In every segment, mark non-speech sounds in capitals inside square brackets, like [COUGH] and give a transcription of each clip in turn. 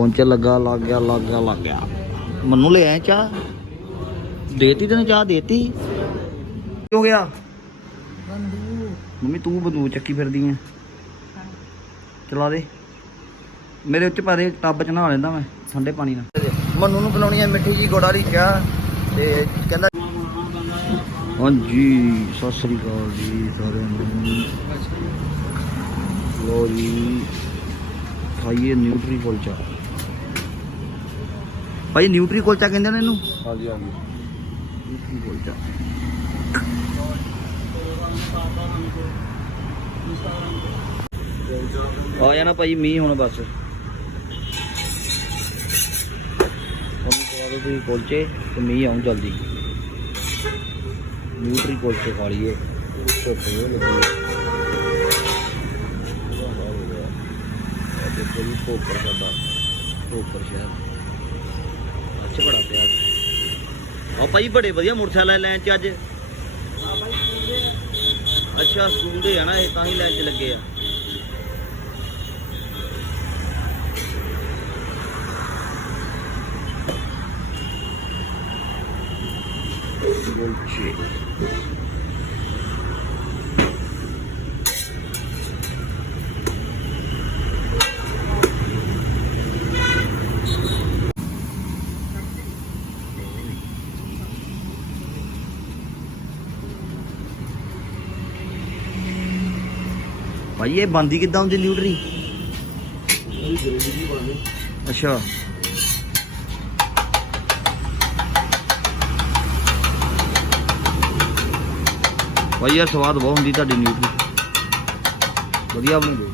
ਪਹੁੰਚੇ ਲੱਗਾ, ਲੱਗ ਗਿਆ ਲੱਗ ਗਿਆ ਲੱਗ ਗਿਆ। ਮੈਨੂੰ ਲੈ ਆਇਆ ਚਾਹ। ਦੇਤੀ ਤੈਨੂੰ ਚਾਹ, ਦੇਤੀ? ਕੀ ਹੋ ਗਿਆ? ਮੰਮੀ, ਤੂੰ ਬੰਦੂਕ ਚੱਕੀ ਫਿਰਦੀ ਐ। ਚਲਾ ਦੇ। ਮੇਰੇ ਉੱਚ ਪਾ ਦੇ, ਟੱਬ ਚ ਨਹਾ ਲੈਂਦਾ ਮੈਂ, ਠੰਡੇ ਪਾਣੀ ਨਾਲ। ਮੰਨੂ ਨੂੰ ਪਿਲਾਉਣੀ ਐ ਮਿੱਠੀ ਜੀ, ਗੁੜ ਵਾਲੀ ਚਾਹ। ਤੇ ਕਹਿੰਦਾ ਹਾਂਜੀ, ਸਤਿ ਸ੍ਰੀ ਅਕਾਲ ਜੀ, ਸਾਰਿਆਂ ਨੂੰ। ਲੋ ਜੀ, ਖਾਈਏ ਨਿਊਟਰੀ ਕੁਲਚਾ ਭਾਈ ਨਿਊਟਰੀ ਕੁਲਚਾ ਕਹਿੰਦੇ ਨੇ ਇਹਨੂੰ? ਹਾਂਜੀ ਹਾਂਜੀ। ਨਿਊਟਰੀ ਕੁਲਚਾ। ਆ ਜਾਣਾ ਭਾਈ ਮੀਂਹ ਹੁਣ ਬਸ। ਉਹਨੂੰ ਖਵਾ ਤੁਸੀਂ ਕੁਲਚੇ ਤੇ ਮੀਂਹ ਆਉਂ ਜਲਦੀ। ਨਿਊਟਰੀ ਕੁਲਚੇ ਖਾ ਲਈਏ। ਦੇਖੋ ਜੀ ਭੋਪਰ ਸਾਡਾ ਭੋਪਰ ਸ਼ਹਿਰ। ਆ ਭਾਈ ਬੜੇ ਵਧੀਆ ਮੋਟਰਸਾਈਕਲ ਲੈਣ ਚ ਅੱਜ। ਅੱਛਾ ਸਕੂਲ ਦੇ ਆ। ਨਾ ਇਹ ਤਾਂ ਹੀ ਲੈਣ ਚ ਲੱਗੇ ਆ। ਭਾਈ ਇਹ ਬੰਦੀ ਕਿੱਦਾਂ ਹੁੰਦੀ ਨਿਊਟਰੀ? ਇਹ ਗਰੇਵੀ ਦੀ ਬਣਨੀ ਅੱਛਾ। ਭਾਈ ਯਾਰ ਸਵਾਦ ਬਹੁਤ ਹੁੰਦੀ ਤੁਹਾਡੀ ਨਿਊਟਰੀ। ਵਧੀਆ ਬਣਦੀ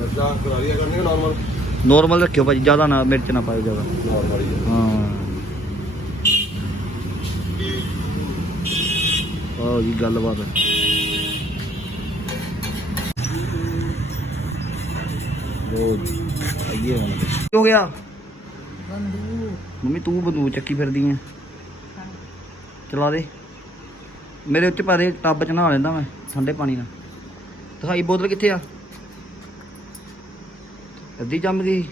ਮਿਰਚਾਂ ਕਰਾਰੀਆਂ ਕਰਨੀਆਂ ਨਾਰਮਲ ਨੋਰਮਲ ਰੱਖਿਓ ਭਾਜੀ ਜ਼ਿਆਦਾ ਨਾ ਮਿਰਚ ਨਾ ਪਾਇਓ ਜ਼ਿਆਦਾ। ਨਾਰਮਲ ਹੀ। ਆਹ ਜੀ ਗੱਲਬਾਤ ਲੋ ਜੀ ਆਈਏ ਹੁਣ। ਕੀ ਹੋ ਗਿਆ? ਮੰਮੀ ਤੂੰ ਬੰਦੂਕ ਚੱਕੀ ਫਿਰਦੀ ਐ। ਚਲਾ ਦੇ। ਮੇਰੇ ਉੱਤੇ ਪਾ ਦੇ ਟੱਬ ਚ ਨਹਾ ਲੈਂਦਾ ਮੈਂ ਠੰਡੇ ਪਾਣੀ ਨਾਲ। ਦਿਖਾਈ ਬੋਤਲ ਕਿੱਥੇ ਆ? ਅੱਧੀ ਜੰਮ ਗਈ।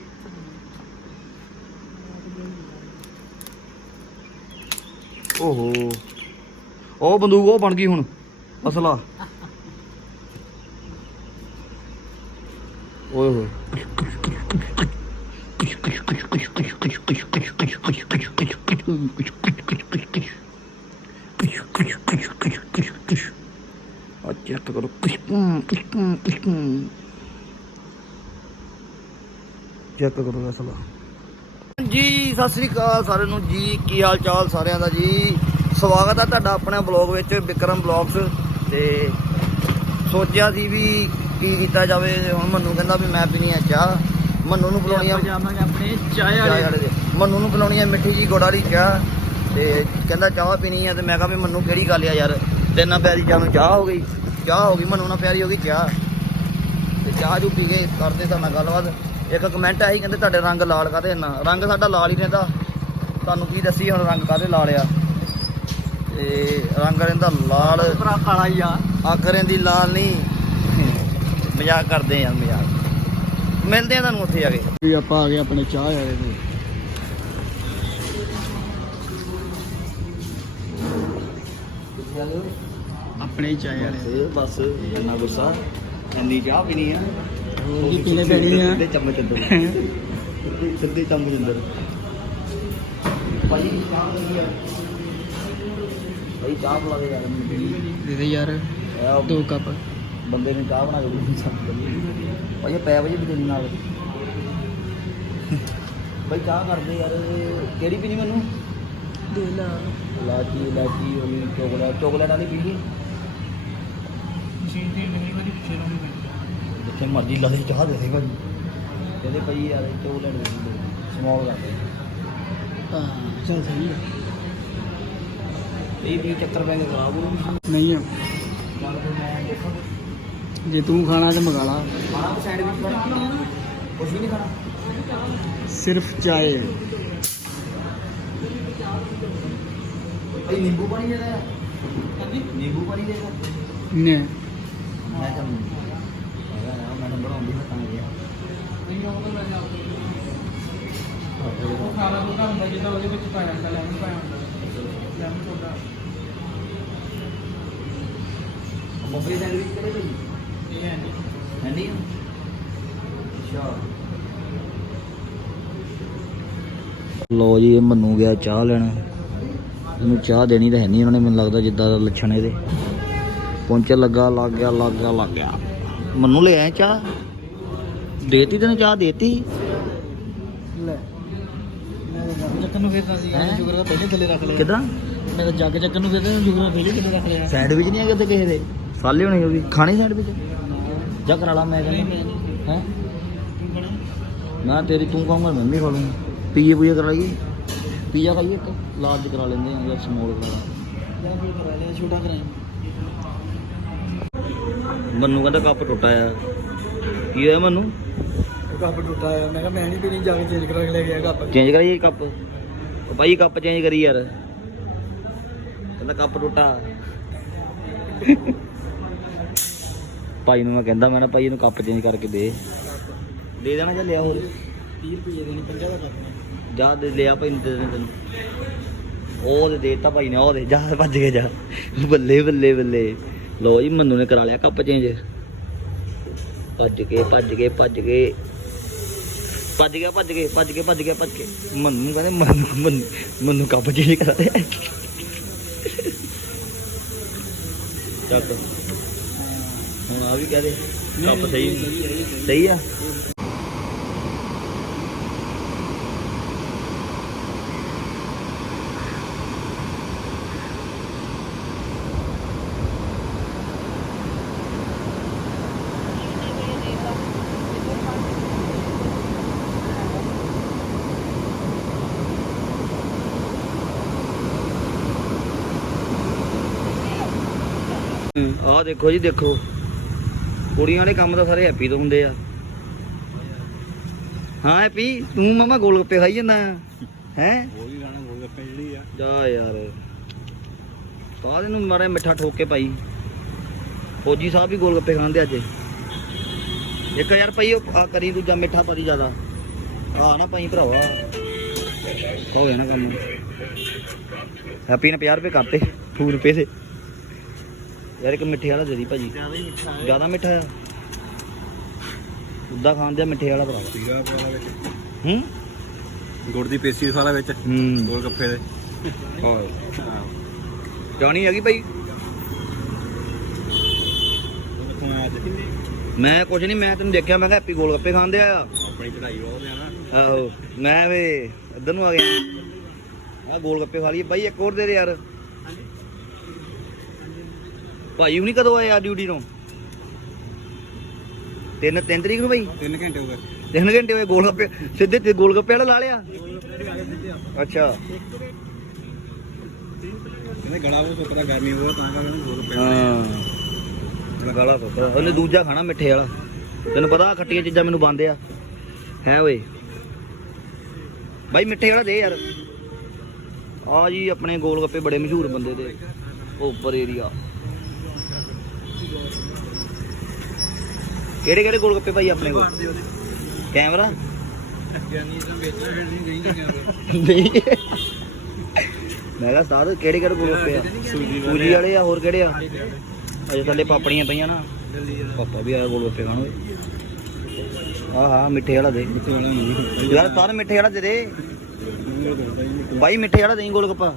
ਓਹੋ। ਉਹ ਬੰਦੂਕ ਉਹ ਬਣ ਗਈ ਹੁਣ, ਅਸਲਾ। ਓਏ ਹੋਏ। ਆ ਚੈੱਕ ਕਰੋ। ਚੈੱਕ ਕਰੋ ਅਸਲਾ। ਜੀ, ਸਤਿ ਸ੍ਰੀ ਅਕਾਲ ਸਾਰਿਆਂ ਨੂੰ। ਜੀ, ਕੀ ਹਾਲ ਚਾਲ ਸਾਰਿਆਂ ਦਾ ਜੀ? ਸਵਾਗਤ ਹੈ ਤੁਹਾਡਾ ਆਪਣੇ ਬਲੌਗ ਵਿੱਚ ਵਿਕਰਮ ਬਲੌਗਸ ਤੇ ਸੋਚਿਆ ਸੀ ਵੀ ਕੀ ਕੀਤਾ ਜਾਵੇ ਹੁਣ ਮੰਨੂ ਕਹਿੰਦਾ ਵੀ ਮੈਂ ਪੀਣੀ ਆ ਚਾਹ। ਮੰਨੂ ਨੂੰ ਪਿਲਾਉਣੀ ਆ ਜਾਵਾਂਗੇ ਆਪਣੇ ਚਾਹ ਵਾਲੇ। ਦੇ। ਮੰਨੂ ਨੂੰ ਪਿਲਾਉਣੀ ਆ ਮਿੱਠੀ ਜੀ ਗੁੜ ਵਾਲੀ ਚਾਹ। ਤੇ ਕਹਿੰਦਾ ਚਾਹ ਪੀਣੀ ਆ ਤੇ ਮੈਂ ਕਿਹਾ ਵੀ ਮੰਨੂ ਕਿਹੜੀ ਗੱਲ ਆ ਯਾਰ? ਤੇਨਾਂ ਪਿਆਰੀ ਚਾਹ ਨੂੰ ਚਾਹ ਹੋ ਗਈ। ਚਾਹ ਹੋ ਗਈ ਮੰਨੂ ਨਾਲ ਪਿਆਰੀ ਹੋ ਗਈ ਚਾਹ। ਤੇ ਚਾਹ ਜੂ ਪੀ ਕੇ ਕਰਦੇ ਤਾਂ ਨਾਲ ਗੱਲਬਾਤ। ਇੱਕ ਕਮੈਂਟ ਆਈ ਕਹਿੰਦੇ ਤੁਹਾਡੇ ਰੰਗ ਲਾਲ ਕਾਤੇ ਨਾ ਰੰਗ ਸਾਡਾ ਲਾਲ ਹੀ ਰਹਿੰਦਾ। ਤੁਹਾਨੂੰ ਕੀ ਦੱਸੀ ਹੁਣ ਰੰਗ ਕਾਤੇ ਲਾਲ ਆ? ਤੇ ਰੰਗ ਰਹਿੰਦਾ ਲਾਲ। ਭਰਾ ਕਾਲਾ ਹੀ ਆ। ਅੱਖ ਰਹਿੰਦੀ ਲਾਲ ਨਹੀਂ। ਮਜ਼ਾਕ ਕਰਦੇ ਆ ਮਜ਼ਾਕ। ਮਿਲਦੇ ਆ ਤੁਹਾਨੂੰ ਉੱਥੇ ਜਾ ਕੇ। ਵੀ ਆਪਾਂ ਆ ਗਏ ਆਪਣੇ ਚਾਹ ਵਾਲੇ ਦੇ। ਆਪਣੇ ਚਾਹ ਵਾਲੇ ਬਸ ਇੰਨਾ ਗੁੱਸਾ। ਇੰਨੀ ਚਾਹ ਪੀਣੀ ਆ। ਕੀ ਪੀਣੇ ਪੈਣੀ ਆ? ਸਿੱਧੇ ਚਮਚ ਅੰਦਰ [LAUGHS] ਸਿੱਧੇ ਸਿੱਧੇ ਚਮਚ ਅੰਦਰ ਭਾਈ ਚਾਹ ਲੱਗੀ ਆ। ਭਾਈ ਚਾਹ ਬੁਲਾ ਦੇ ਯਾਰ ਮੈਨੂੰ ਕਿਹੜੀ ਦੇ ਦੇ ਯਾਰ ਇਹ ਦੋ ਕੱਪ। ਬੰਦੇ ਨੇ ਚਾਹ ਬਣਾ ਕੇ ਦਿੱਤੀ ਸਾਨੂੰ ਭਾਈ ਇਹ ਪੈ ਵਜੇ ਵੀ ਤੇਰੀ ਨਾਲ। ਭਾਈ ਚਾਹ ਕਰਦੇ ਯਾਰ ਕਿਹੜੀ ਪੀਣੀ ਮੈਨੂੰ? ਦੇ ਲਾ। ਇਲਾਚੀ ਇਲਾਚੀ ਹੋਣੀ ਚੋਕਲੇਟ ਚੋਕਲੇਟ ਵਾਲੀ ਪੀ ਲਈ ਮਸ਼ੀਨ ਦੀ ਡਿਲੀਵਰੀ ਪਿੱਛੇ ਨੂੰ ਨਹੀਂ ਜਿੱਥੇ ਮਰਜ਼ੀ ਲਾ ਦੇ ਚਾਹ ਦੇ ਦੇ ਭਾਜੀ ਕਹਿੰਦੇ ਭਾਈ ਯਾਰ ਚੋਕਲੇਟ ਦੇ ਦੇ ਸਮੋਲ ਕਰ ਦੇ। ਹਾਂ ਚਲ ਸਹੀ ਹੈ ਇਹ ਵੀ ਚੱਕਰ ਪੈ ਕੇ ਖਰਾਬ ਹੋ ਗਈ ਨਹੀਂ ਆ। ਜੇ ਤੂੰ ਖਾਣਾ ਤੇ ਮੰਗਾ ਲਾ। ਖਾਣਾ ਕੋ ਸੈਂਡਵਿਚ ਖਾਣਾ ਕੁਝ ਵੀ ਨਹੀਂ ਖਾਣਾ। ਸਿਰਫ ਚਾਏ। ਨਿੰਬੂ ਪਾਣੀ ਦੇ ਦੇ ਹਾਂਜੀ? ਨਿੰਬੂ ਪਾਣੀ ਦੇ ਦੇ ਨੇ। ਮੈਂ ਤਾਂ ਮੈਂ ਨੰਬਰ ਨਹੀਂ ਉਹ ਤਾਂ ਮੈਂ ਉਹ ਖਾਣਾ ਬੁਗਾ ਹੁੰਦਾ ਜਿੱਦਾਂ ਉਹਦੇ ਵਿੱਚ ਪਾਇਆ ਹੁੰਦਾ ਲੈਮਨ ਪਾਇਆ ਹੁੰਦਾ। ਲੈਮਨ ਸੋਡਾ ਬੰਬਈ ਸੈਂਡਵਿਚ ਕਿਹੜੇ ਭਾਈ ਇਹ ਹੈ ਨਹੀਂ ਹੈ ਨਹੀਂ ਅੱਛਾ ਲੋ ਜੀ ਇਹ ਮੰਨੂ ਗਿਆ ਚਾਹ ਲੈਣ। ਇਹਨੂੰ ਚਾਹ ਦੇਣੀ ਤਾਂ ਹੈ ਨਹੀਂ ਉਹਨਾਂ ਨੇ ਮੈਨੂੰ ਲੱਗਦਾ ਜਿੱਦਾਂ ਦਾ ਲੱਛਣ ਇਹਦੇ। ਪਹੁੰਚਣ ਲੱਗਾ ਲੱਗ ਗਿਆ ਲੱਗ ਗਿਆ ਲੱਗ ਗਿਆ। ਮੰਨੂ ਲੈ ਆਇਆ ਚਾਹ। ਦੇਤੀ ਤੈਨੂੰ ਚਾਹ ਦੇਤੀ? ਲੈ। ਮੈਂ ਜੱਗ ਚੱਕਣ ਨੂੰ ਫਿਰਦਾ ਸੀ? ਸ਼ੁਕਰ ਦਾ ਪਹਿਲੇ ਥੱਲੇ ਰੱਖ ਲਿਆ। ਕਿਦਾਂ? ਮੈਂ ਤਾਂ ਜੱਗ ਚੱਕਣ ਨੂੰ ਫਿਰਦਾ ਸ਼ੁਕਰ ਦਾ ਪਹਿਲੇ ਥੱਲੇ ਰੱਖ ਲਿਆ? ਸੈਂਡਵਿਚ ਨਹੀਂ ਹੈਗੇ ਤੇ ਕਿਸੇ ਦੇ? ਸਾਲੇ ਹੋਣੇ ਉਹ ਵੀ। ਖਾਣੇ ਸੈਂਡਵਿਚ? ਜਾ ਕਰਾ ਲਾ ਮੈਂ ਕਹਿੰਦਾ ਹੈ? ਨਾ ਤੇਰੀ ਤੂੰ ਕਹੂੰਗਾ ਮੈਂ ਵੀ ਖਾ ਲੂੰਗਾ। ਪੀਏ ਪੂਏ ਕਰਾ ਲਈਏ? ਪੀਜ਼ਾ ਖਾਈਏ ਇੱਕ? ਲਾਰਜ ਕਰਾ ਲੈਂਦੇ ਆ ਜਾਂ ਸਮੋਲ ਕਰਾ ਜਾਂ ਫਿਰ ਕਰਾ ਲਿਆ ਛੋਟਾ ਕਰਾਈ ਮੰਨੂ ਕਹਿੰਦਾ ਕੱਪ ਟੁੱਟਾ ਆ। ਕੀ ਹੋਇਆ ਮੰਨੂ? ਕੱਪ ਟੁੱਟਾ ਆ। ਮੈਂ ਕਿਹਾ ਮੈਂ ਨਹੀਂ ਪੀਣੀ ਜਾ ਕੇ ਚੇਂਜ ਕਰਾ ਕੇ ਲੈ ਗਿਆ ਕੱਪ। ਚੇਂਜ ਕਰਾਈਏ ਕੱਪ? ਉਹ ਭਾਈ ਕੱਪ ਚੇਂਜ ਕਰੀ ਯਾਰ। ਕਹਿੰਦਾ ਕੱਪ ਟੁੱਟਾ। ਭਾਈ ਨੂੰ ਮੈਂ ਕਹਿੰਦਾ ਮੈਂ ਨਾ ਭਾਈ ਇਹਨੂੰ ਕੱਪ ਚੇਂਜ ਕਰਕੇ ਦੇ। ਦੇ ਦੇਣਾ ਜਾਂ ਲਿਆ ਹੋਰ? 30 ਰੁਪਏ ਦੇਣੀ 50 ਦਾ ਕੱਪ ਜਾ ਦੇ ਲਿਆ ਭਾਈ ਨੂੰ ਦੇ ਦੇਣਾ ਤੈਨੂੰ। ਉਹ ਦੇ ਦੇਤਾ ਭਾਈ ਨੇ ਉਹ ਦੇ ਜਾ ਭੱਜ ਕੇ ਜਾ। ਬੱਲੇ ਬੱਲੇ ਬੱਲੇ। ਲੋ ਜੀ ਮੰਨੂ ਨੇ ਕਰਾ ਲਿਆ ਕੱਪ ਚੇਂਜ ਭੱਜ ਕੇ ਭੱਜ ਕੇ ਭੱਜ ਕੇ। ਭੱਜ ਗਿਆ ਭੱਜ ਕੇ ਭੱਜ ਕੇ ਭੱਜ ਗਿਆ ਭੱਜ ਕੇ। ਮੰਨੂ ਕਹਿੰਦੇ ਮੰਨੂ ਮੰਨੂ- ਮੰਨੂ ਕੱਪ ਚੇਂਜ ਕਰਾ ਲਿਆ ਚੱਕ ਹੁਣ ਆ ਵੀ ਕਹਦੇ ਕੱਪ ਸਹੀ ਸਹੀ ਆ? ਆਹ ਦੇਖੋ ਜੀ ਦੇਖੋ। ਕੁੜੀਆਂ ਵਾਲੇ ਕੰਮ ਤਾਂ ਸਾਰੇ ਹੈਪੀ ਤੋਂ ਹੁੰਦੇ ਆ। ਹਾਂ ਹੈਪੀ ਤੂੰ ਮਾਮਾ ਗੋਲ ਗੱਪੇ ਖਾਈ ਜਾਂਦਾ ਹੈ? ਉਹ ਵੀ ਗਾਣਾ ਗੋਲ ਗੱਪੇ ਜਿਹੜੀ ਆ। ਜਾ ਯਾਰ। ਸਾਰੇ ਨੂੰ ਮਾਰੇ ਮਿੱਠਾ ਠੋਕ ਕੇ ਭਾਈ ਫੌਜੀ ਸਾਹਿਬ ਵੀ ਗੋਲ ਗੱਪੇ ਖਾਂਦੇ ਅੱਜ। ਇੱਕ ਯਾਰ ਭਾਈ ਉਹ ਆ ਕਰੀ ਦੂਜਾ ਮਿੱਠਾ ਪਾਰੀ ਜ਼ਿਆਦਾ। ਆ ਨਾ ਭਾਈ ਭਰਾਵਾ। ਹੋਵੇ ਨਾ ਕੰਮ। ਹੈਪੀ ਨੇ 50 ਰੁਪਏ ਕਰਤੇ। 2 ਰੁਪਏ ਦੇ ਯਾਰ ਇੱਕ ਮਿੱਠੇ ਵਾਲਾ ਦੇ ਦੀ ਭਾਜੀ। ਜ਼ਿਆਦਾ ਹੀ ਮਿੱਠਾ ਹੈ। ਜ਼ਿਆਦਾ ਮਿੱਠਾ ਆ ਉਦਾਂ ਖਾਂਦੇ ਆ ਮਿੱਠੇ ਵਾਲਾ ਸੀਗਾ ਵਿੱਚ। ਹੂੰ? ਗੁੜ ਦੀ ਪੇਸੀ ਸਾਰਾ ਵਿੱਚ। ਹੂੰ। ਗੋਲ ਗੱਪੇ ਦੇ। ਜਾਣੀ ਹੈਗੀ ਭਾਈ। ਮੈਂ ਕੁਝ ਨਹੀਂ ਮੈਂ ਤੈਨੂੰ ਦੇਖਿਆ ਮੈਂ ਕਿਹਾ ਹੈਪੀ ਗੋਲ ਗੱਪੇ ਖਾਂਦੇ ਆ ਆਪਣੀ ਚੜਾਈ ਬਹੁਤ ਆ ਨਾ। ਆਹੋ ਮੈਂ ਵੇ ਇੱਧਰ ਨੂੰ ਆ ਗਿਆ। ਆ ਗੋਲ ਗੱਪੇ ਖਾ ਲਈਏ। ਬਾਈ ਇੱਕ ਹੋਰ ਦੇ ਦੇ ਯਾਰ। ਭਾਈ ਹੁਣੀ ਕਦੋਂ ਆਏ ਆ ਡਿਊਟੀ ਤੋਂ? ਤਿੰਨ ਤਿੰਨ ਤਰੀਕ ਨੂੰ ਭਾਈ? 3 ਘੰਟੇ ਹੋ ਗਏ। ਤਿੰਨ ਘੰਟੇ ਹੋਏ ਗੋਲ ਗੱਪੇ ਸਿੱਧੇ ਤੇ ਗੋਲ ਗੱਪੇ ਵਾਲਾ ਲਾ ਲਿਆ? ਅੱਛਾ। ਕਹਿੰਦੇ ਗਲਾ ਉਹ ਸੁੱਕਦਾ ਗਰਮੀ ਹੋਇਆ ਤਾਂ ਕਰਕੇ ਗੋਲ ਗੱਪੇ ਹਾਂ। ਗਾਲਾ ਸੁੱਕਦਾ। ਉਹਨੇ ਦੂਜਾ ਖਾਣਾ ਮਿੱਠੇ ਵਾਲਾ। ਤੈਨੂੰ ਪਤਾ ਖੱਟੀਆਂ ਚੀਜ਼ਾਂ ਮੈਨੂੰ ਬੰਦ ਆ। ਹੈ ਓਏ। ਬਾਈ ਮਿੱਠੇ ਵਾਲਾ ਦੇ ਯਾਰ। ਆ ਜੀ ਆਪਣੇ ਗੋਲ ਗੱਪੇ ਬੜੇ ਮਸ਼ਹੂਰ ਬੰਦੇ ਦੇ। ਉਹ ਉੱਪਰ ਏਰੀਆ ਕਿਹੜੇ ਕਿਹੜੇ ਗੋਲ ਗੱਪੇ ਭਾਈ ਆਪਣੇ ਕੋਲ? ਕੈਮਰਾ? ਗਿਆਨੀ ਤਾਂ ਵੇਚਣਾ ਫਿਰ ਨਹੀਂ ਨਹੀਂ ਗਿਆ ਨਹੀਂ। ਮੈਂ ਕਿਹਾ ਸਾਧ ਕਿਹੜੇ ਕਿਹੜੇ ਗੋਲ ਗੱਪੇ ਆ? ਸੂਜੀ ਵਾਲੇ ਆ। ਹੋਰ ਕਿਹੜੇ ਆ? ਅਜੇ ਥੱਲੇ ਪਾਪੜੀਆਂ ਪਈਆਂ ਨਾ। ਪਾਪਾ ਵੀ ਆਇਆ ਗੋਲ ਗੱਪੇ ਖਾਣ ਆਹ ਮਿੱਠੇ ਵਾਲਾ ਦੇ। ਯਾਰ ਸਾਰੇ ਮਿੱਠੇ ਵਾਲਾ ਦੇ ਦੇ। ਬਾਈ ਮਿੱਠੇ ਵਾਲਾ ਦੇਈ ਗੋਲ ਗੱਪਾ।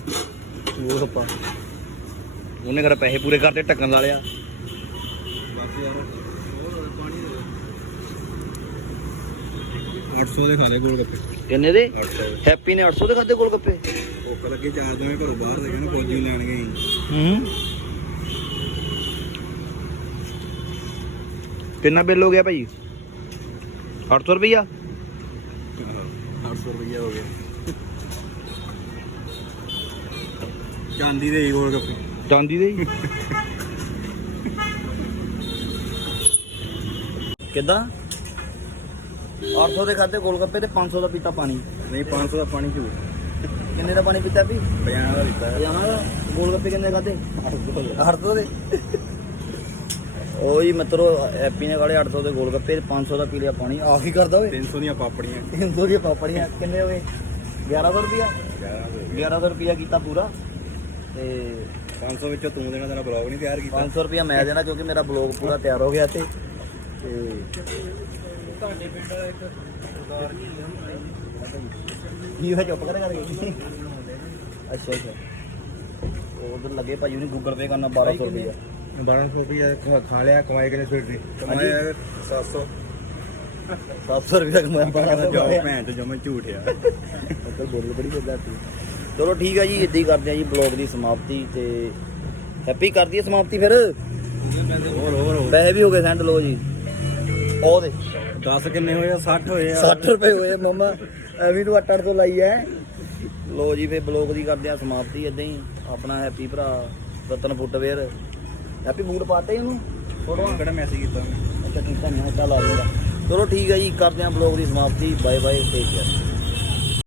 ਗੋਲ ਗੱਪਾ। ਉਹਨੇ ਕਰ ਪੈਸੇ ਪੂਰੇ ਕਰਤੇ ਟੱਕਣ ਵਾਲਿਆ ਬਸ ਯਾਰ ਹੋਰ ਪਾਣੀ ਦੇ 800 ਦੇ ਖਾ ਲਏ ਗੋਲ ਗੱਪੇ ਕਿੰਨੇ ਦੇ। 800 ਹੈਪੀ ਨੇ 800 ਦੇ ਖਾਦੇ ਗੋਲ ਗੱਪੇ ਭੁੱਖ ਲੱਗੀ ਚਾਰ ਦਿਨ ਘਰੋਂ ਬਾਹਰ ਦੇ ਫੌਜੀ ਨੂੰ ਲੈਣ ਗਏ ਹੂੰ। ਕਿੰਨਾ ਬਿੱਲ ਹੋ ਗਿਆ ਭਾਈ? 800 ਰੁਪਈਆ? 800 ਰੁਪਏ ਹੋ ਗਏ ਚਾਂਦੀ ਦੇ ਹੀ ਗੋਲ ਗੱਪੇ ਚਾਂਦੀ ਦੇ ਹੀ [LAUGHS] ਕਿੱਦਾਂ? 800 ਦੇ ਖਾਦੇ ਗੋਲ ਗੱਪੇ ਤੇ 500 ਦਾ ਪੀਤਾ ਪਾਣੀ। ਨਹੀਂ 500 ਦਾ ਪਾਣੀ ਝੂਠ ਕਿੰਨੇ ਦਾ ਪਾਣੀ ਪੀਤਾ ਵੀ ਬਿਆਨ ਦਾ ਦਿੱਤਾ ਯਾਰ ਗੋਲ ਗੱਪੇ ਕਿੰਨੇ ਖਾਦੇ 800 ਦੇ। ਉਹ ਮਿੱਤਰੋ ਹੈਪੀ ਨੇ ਵਾਲੇ 800 ਦੇ ਗੋਲ ਗੱਪੇ 500 ਦਾ ਪੀ ਲਿਆ ਪਾਣੀ। ਆਹੀ ਕਰਦਾ ਓਏ। 300 ਦੀਆਂ ਪਾਪੜੀਆਂ। 300 ਦੀਆਂ ਪਾਪੜੀਆਂ। ਕਿੰਨੇ ਹੋਏ 1100 ਰੁਪਿਆ 1100 ਰੁਪਿਆ ਕੀਤਾ ਪੂਰਾ। ਤੇ 500 ਵਿੱਚੋਂ ਤੂੰ ਦੇਣਾ ਤੇਰਾ ਬਲੌਗ ਨਹੀਂ ਤਿਆਰ ਕੀਤਾ। 500 ਰੁਪਿਆ ਮੈਂ ਦੇਣਾ ਕਿਉਂਕਿ ਮੇਰਾ ਬਲੌਗ ਪੂਰਾ ਤਿਆਰ ਹੋ ਗਿਆ ਤੇ ਤੇ ਤੁਹਾਡੇ ਪਿੰਡ ਇੱਕ ਸਰਦਾਰ ਜੀ ਕੀ ਹੋਇਆ ਚੁੱਪ ਕਰ ਕਰ ਗਈ ਅੱਛਾ ਅੱਛਾ। ਉਧਰ ਲੱਗੇ ਭਾਜੀ ਉਹਨੇ ਗੂਗਲ ਪੇ ਕਰਨਾ 1200 ਰੁਪਿਆ 1200 ਰੁਪਏ ਖਾ ਲਿਆ ਕਮਾਈ ਕਿਨੇ ਫਿਰ ਦੀ? ਕਮਾਇਆ 700 700 ਰੁਪਿਆ ਕਮਾਇਆ ਕਹਿੰਦਾ 1200 ਜਾਓ ਭੈਣ ਤੇ ਜਮੇ ਝੂਠ ਆ। ਅੰਕਲ ਬੋਲ ਬੜੀ ਜਾਂਦਾ ਸੀ। ਚਲੋ ਠੀਕ ਆ ਜੀ ਇੱਦਾਂ ਹੀ ਕਰਦੇ ਆ ਜੀ ਬਲੌਗ ਦੀ ਸਮਾਪਤੀ ਤੇ ਹੈਪੀ ਕਰ ਦਈਏ ਸਮਾਪਤੀ ਫਿਰ? ਹੋਰ ਹੋਰ ਹੋਰ। ਪੈਸੇ ਵੀ ਹੋ ਗਏ ਸੈਂਡ ਲੋ ਜੀ। ਉਹ ਦੇ 10 ਕਿੰਨੇ ਹੋਏ ਆ? 60 ਹੋਏ ਆ। 60 ਰੁਪਏ ਹੋਏ ਮਮਾ। ਐਵੇਂ ਨੂੰ 8 ਤੋਂ ਲਾਈ ਐ। ਲੋ ਜੀ ਫੇ ਬਲੌਗ ਦੀ ਕਰਦੇ ਆ ਸਮਾਪਤੀ ਇਦਾਂ ਹੀ। ਆਪਣਾ ਹੈਪੀ ਭਰਾ ਰਤਨ ਫੁੱਟਵੇਅਰ। ਹੈਪੀ ਬੂਟ ਪਾਤੇ ਇਹਨੂੰ? ਫੋਟੋ ਕਿਹੜਾ ਮੈਸੇਜ ਕੀਤਾ ਉਹਨੇ? ਅੱਛਾ ਠੀਕ ਹੈ ਚੱਲ ਆ ਜਾਊਗਾ। ਚਲੋ ਠੀਕ ਹੈ ਜੀ ਕਰਦੇ ਆ ਬਲੌਗ ਦੀ ਸਮਾਪਤੀ। Bye bye take care